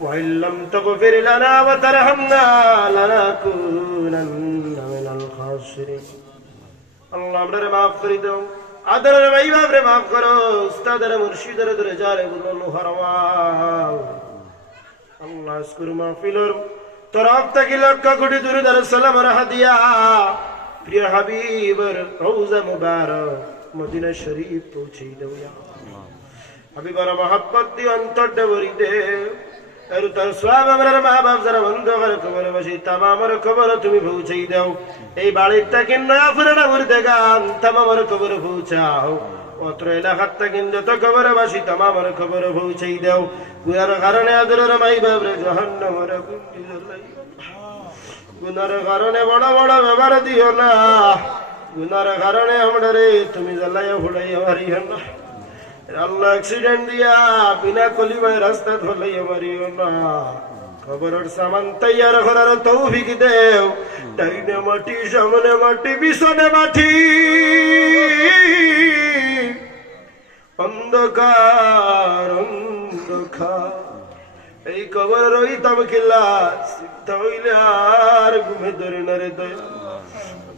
وإن لم تغفر لنا وترحمنا لنكونن من الخاسرين আল্লাহ আমাদের maaf করে দাও আদরের ভাই বাপরে maaf করো উস্তাদের মুর্শিদের দরজারে বুলন্দ ফরমাও আল্লাহ আজকের মাহফিলের তরফ থেকে লক্ষ কোটি দুরূদ আর সালামের হাদিয়া প্রিয় হাবিবের রওজা মুবারক মদিনা শরীফ পৌঁছে দাও ইয়া আল্লাহ হাবিবের মহব্বত দিয়ে অন্তরটা ভরি দেও আর তার সওয়াব আমরার মা বাপ যারা বন্ধ করে কবরে বসে তামামের কবর তুমি পৌঁছে দাও এই বাড়িটা কিনা ফুরানা মুর্দে গান তামামের কবর পৌঁছাও অত্র এলাকার থেকে যত কবরে বসে তামামের কবর পৌঁছে দাও গুনার কারণে আদরের মাই বাপরে জাহান্নামের আগুন জ্বালাইও গুনার কারণে বড় বড় ব্যবহার দিও না গুনার কারণে আমরারে তুমি জ্বালাইয়া ফুড়াইয়া মারিও না আল্লাহ অ্যাক্সিডেন্ট দিয়া বিনা কলিমায় রাস্তা ধলাইয়া মারিও না খবরের সামান তৈয়ার করার তৌফিক দেও ডাইনে মাটি সামনে মাটি পিছনে মাটি অন্ধকার অন্ধকার এই কবর রইতাম কিলা সিদ্ধা হইলে আর ঘুমে ধরে না রে দয়া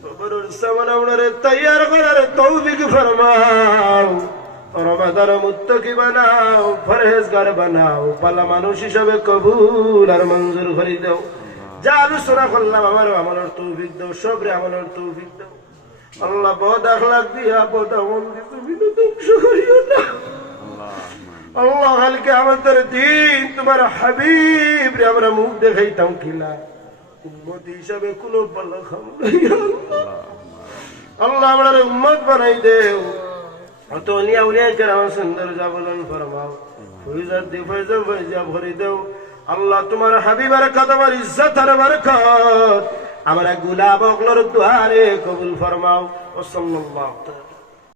কবরের সামান আপনারে তৈয়ার করার তৌফিক ফরমাও রমাদান মুত্তাকি বানাও পরহেজগার বানাও পালা মানুষ হিসাবে কবুল আর মঞ্জুর করে দাও যা আলোচনা করলাম আমার আমলের তৌফিক দাও সবরে আমলের তৌফিক দাও আল্লাহ বদ আখলাক দিয়া বদ আমল দিয়ে তুমি ধ্বংস করিও না আল্লাহ কালকে আমাদের দিন তোমার হাবিব রে আমরা মুখ দেখাইতাম কিলা উম্মত হিসাবে কোনো পালা খাম আল্লাহ আমরা উম্মত বানাই দেও অত অলিয়া উলিয়া কেরাম সুন্দর জাবলন ফরমাও ফয়জাত দি ফয়জাত ফয়জা ভরি দেও আল্লাহ তোমার হাবিবের কদমের ইজ্জত আর বরকত আমরা গুলাব ওগুলোর দুয়ারে কবুল ফরমাও ও সাল্লাল্লাহু